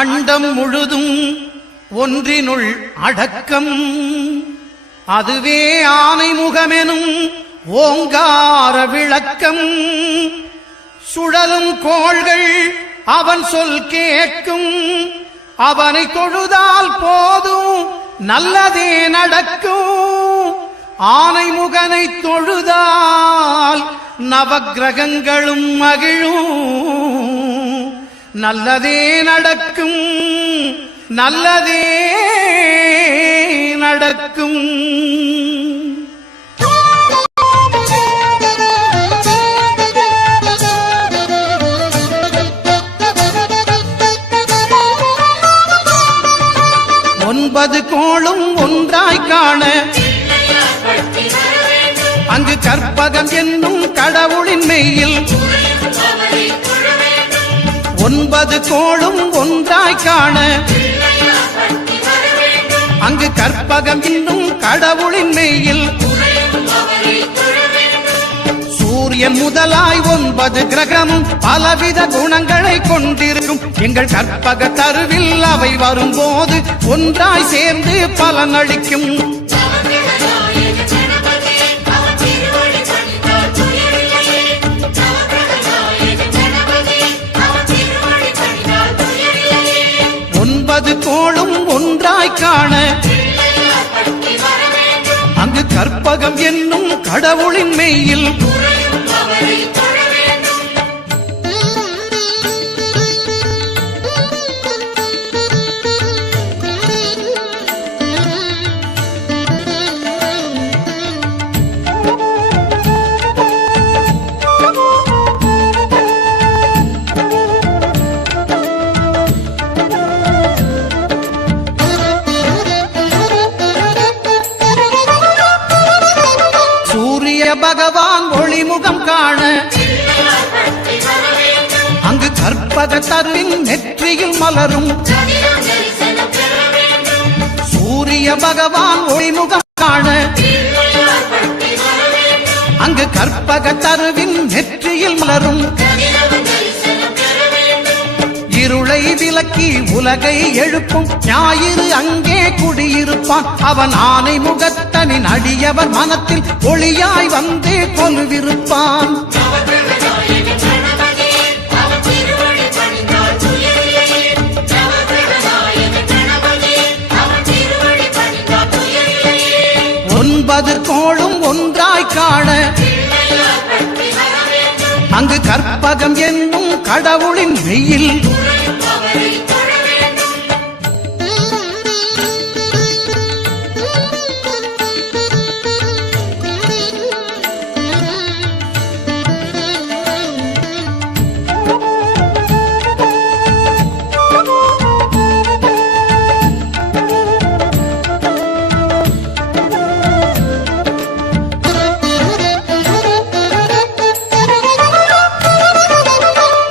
அண்டம் முழுதும் ஒன்றினுள் அடக்கம். அதுவே ஆனைமுகமெனும் ஓங்கார விளக்கம். சுழலும் கோள்கள் அவன் சொல் கேட்கும். அவனை தொழுதால் போதும் நல்லதே நடக்கும். ஆனைமுகனை தொழுதால் நவக்கிரகங்களும் மகிழும். நல்லதே நடக்கும், நல்லதே நடக்கும். ஒன்பது கோளும் ஒன்றாய் காண அங்கு கற்பகம் என்னும் கடவுளின் மெய்யில். ஒன்பது கோளும் ஒன்றாய் காண அங்கு கற்பகம் என்னும் கடவுளின் மெய்யில். சூரியன் முதலாய் 9 கிரகமும் பலவித குணங்களை கொண்டிருக்கும். எங்கள் கற்பக தருவில் அவை வரும்போது ஒன்றாய் சேர்ந்து பலனளிக்கும். கோளும் ஒன்றாய் காண அங்கு கற்பகம் என்னும் கடவுளின் மெய்யில். பகவான் ஒளிமுகம் காண அங்கு கற்பக தருவின் நெற்றியில் மலரும். சூரிய பகவான் ஒளிமுகம் காண அங்கு கற்பக தருவின் நெற்றியில் மலரும். இருளை விலக்கி உலகை எழுப்பும் ஞாயிறு அங்கே குடியிருப்பான். அவன் ஆனை முகத்தனின் அடியவர் மனத்தில் ஒளியாய் வந்து கொலுவிருப்பான். ஒன்பது கோளும் ஒன்றாய் காண அங்கு கற்பகம் என்னும் கடவுளின் மெய்யில்.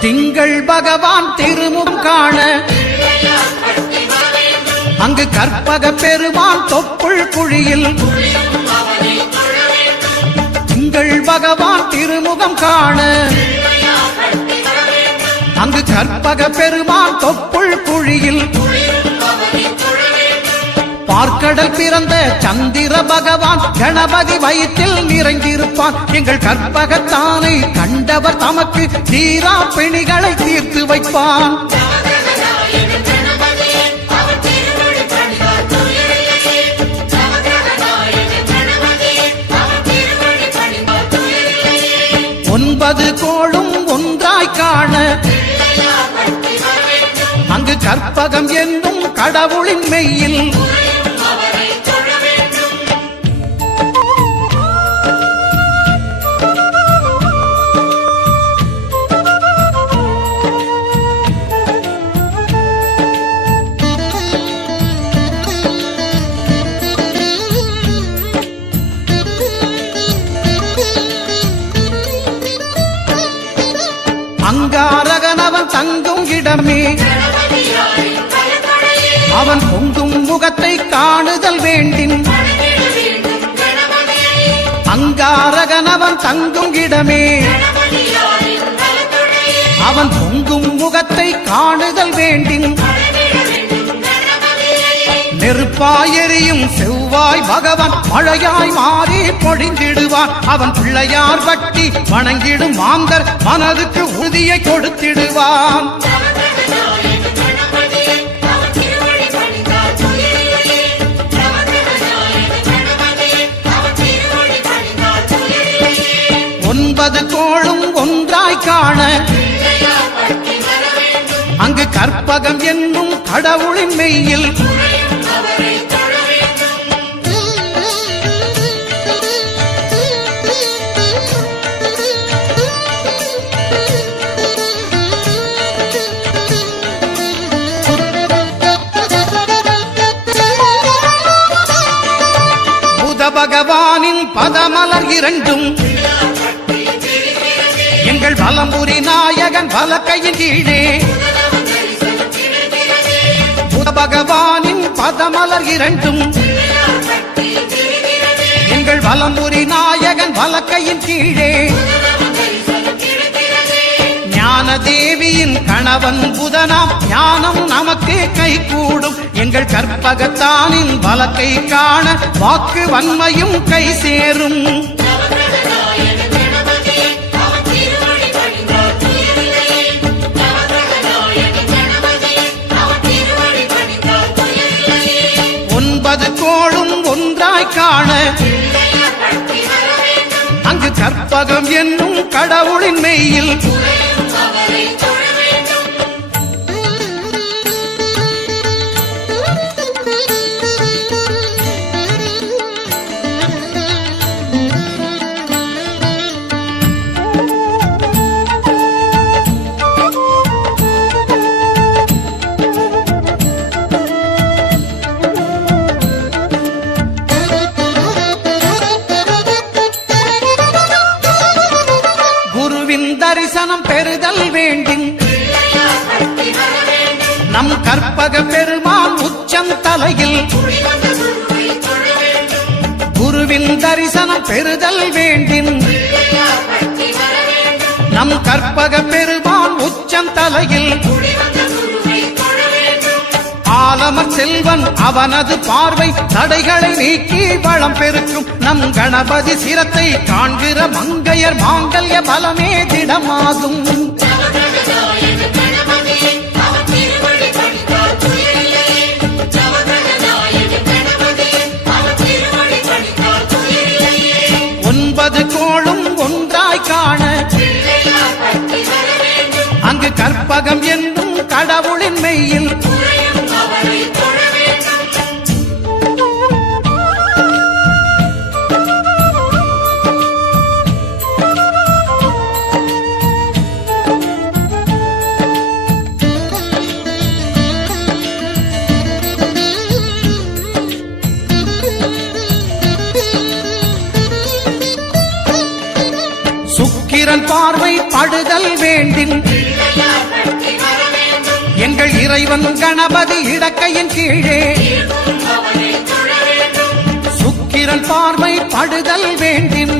திங்கள் பகவான் திருமுகம் காண அங்கு கற்பக பெருமான் தொப்புள் குழியில். திங்கள் பகவான் திருமுகம் காண அங்கு கற்பக பெருமான் தொப்புள் குழியில். பார்க்கடல் பிறந்த சந்திர பகவான் கணபதி வயிற்றில் நிறைந்திருப்பான். எங்கள் கற்பகத்தானை கண்டவர் தமக்கு தீரா பிணிகளை தீர்த்து வைப்பான். ஒன்பது கோளும் ஒன்றாய் காண அங்கு கற்பகம் என்னும் கடவுளின் மெய்யில். அங்காரகனவன் தங்கும் இடமே அவன் பொங்கும் முகத்தை காணுதல் வேண்டின். அங்காரகனவன் தங்கும் இடமே அவன் பொங்கும் முகத்தை காணுதல் வேண்டின். நெருப்பாயெறியும் செவ்வாய் பகவான் மழையாய் மாறி பொழிந்திடுவான். அவன் பிள்ளையார் பட்டி வணங்கிடும் மாந்தர் மனதுக்கு உறுதியை கொடுத்திடுவான். ஒன்பது கோளும் ஒன்றாய் காண அங்கு கற்பகம் என்னும் கடவுளின் மெய்யில் புத பகவானின் பதமலர் இரண்டும் எங்கள் வலம்புரி நாயகன் வலக்கையின் கீழே புத பகவானின் பதமலர் இரண்டும் எங்கள் வலம்புரி நாயகன் வலக்கையின் கீழே ஞான தேவியின் கணவன் புதனாம் ஞானம் நமக்கு கைகூடும். எங்கள் கற்பகத்தானின் வலக்கை காண வாக்கு வன்மையும் கை சேரும். ஒன்பது கோளும் ஒன்றாய் காண அங்கு கற்பகம் என்னும் கடவுளின் மெய்யில் தரிசனம் பெறுதல் வேண்டும். நம் கற்பக பெருமான் உச்சம் தலையில் குருவின் தரிசனம் பெறுதல் வேண்டும். நம் கற்பக பெருமான் உச்சம் தலையில் ஆலமர் செல்வன் அவனது பார்வை தடைகளை நீக்கி வளம் பெருக்கும். நம் கணபதி சிரத்தை காண்கிற மங்கையர் மாங்கல்ய பலமே திடமாகும். ஒன்பது கோளும் ஒன்றாய் காண அங்கு கற்பகம் என்னும் கடவுளின் மெய்யில் சுக்கிரன் பார்வை படுதல் வேண்டின் எங்கள் இறைவன் கணபதி இடக்கையின் கீழே சுக்கிரன் பார்வை படுதல் வேண்டின்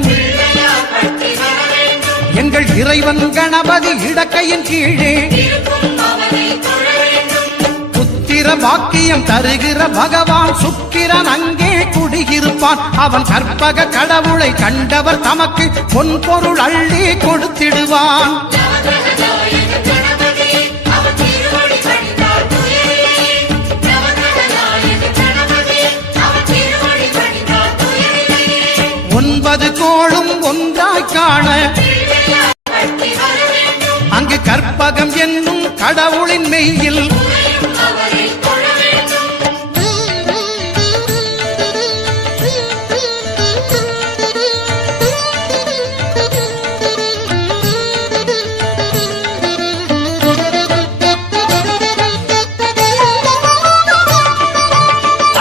எங்கள் இறைவன் கணபதி இடக்கையின் கீழே புத்திர பாக்கியம் தருகிற பகவான் சுக்கிரன் அங்கே குடியிருப்பான். அவன் கற்பக கடவுளை கண்டவர் தமக்கு பொன் பொருள் அள்ளி கொடுத்திடுவான். ஒன்பது கோளும் ஒன்றாய் காண அங்கு கற்பகம் என்னும் கடவுளின் மெய்யில்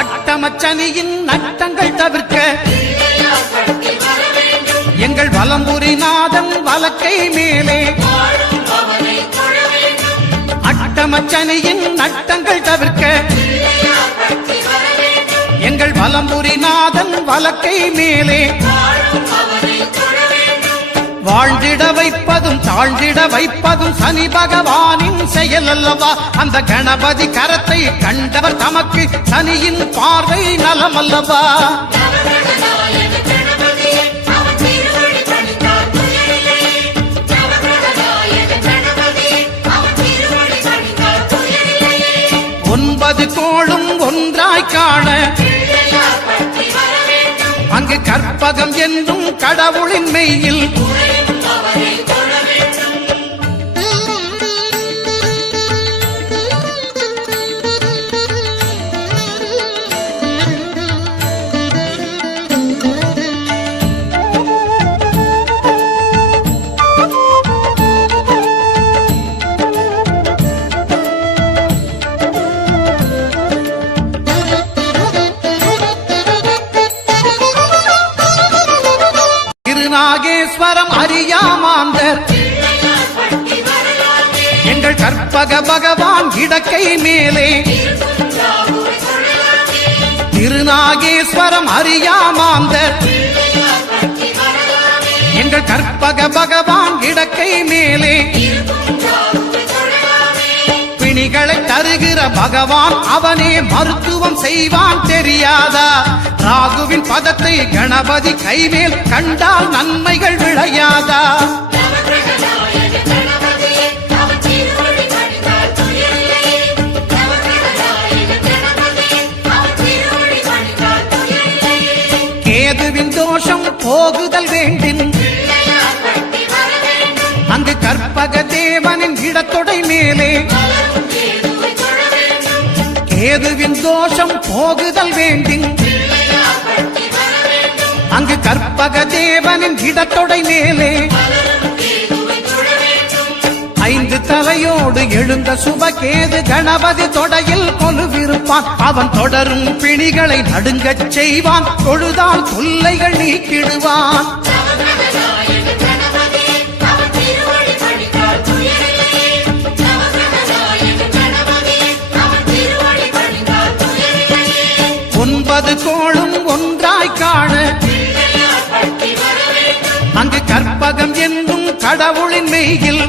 அட்டமச்சனியின் நட்டங்கள் தவிர்க்க எங்கள் வலம்புரி நாதன் வலக்கை மேலே அட்டமச்சனியின் நட்டங்கள் தவிர்க்க எங்கள் வலம்புரி நாதன் வலக்கை மேலே வாழ்ந்திட வைப்பதும் தாழ்ந்திட வைப்பதும் சனி பகவானின் செயல் அல்லவா? அந்த கணபதி கரத்தை கண்டவர் தமக்கு சனியின் பார்வை நலம் அல்லவா? ஒன்பது கோளும் ஒன்றாய் காண அங்கு கற்பகம் என்னும் கடவுளின் மெய்யில் நாகேஸ்வரம் அறியாமாந்தர் எங்கள் கற்பக பகவான் இடக்கை மேலே திருநாகேஸ்வரம் அறியாமாந்தர் எங்கள் கற்பக பகவான் இடக்கை மேலே பிணிகளை தருகிற பகவான் அவனே மருத்துவம் செய்வான் தெரியாதா? ராகுவின் பதத்தை கணபதி கைமேல் கண்டால் நன்மைகள் விளையாதா? கேதுவின் தோஷம் போகுதல் வேண்டின் அங்கு கற்பக தேவனின் இடத்தொடை மேலே கேதுவின் தோஷம் போகுதல் வேண்டின் அங்கு கற்பக தேவனின் இடத்தொடை மேலே ஐந்து தலையோடு எழுந்த சுபகேது கணபதி தொடையில் கொலுவிருப்பான். அவன் தொடரும் பிணிகளை நடுங்கச் செய்வான். தொழுதால் தொல்லைகள் நீக்கிடுவான். ஒன்பது கோளும் ஒன்றாய் காண அங்கு கற்பகம் என்னும் கடவுளின் மெய்யில்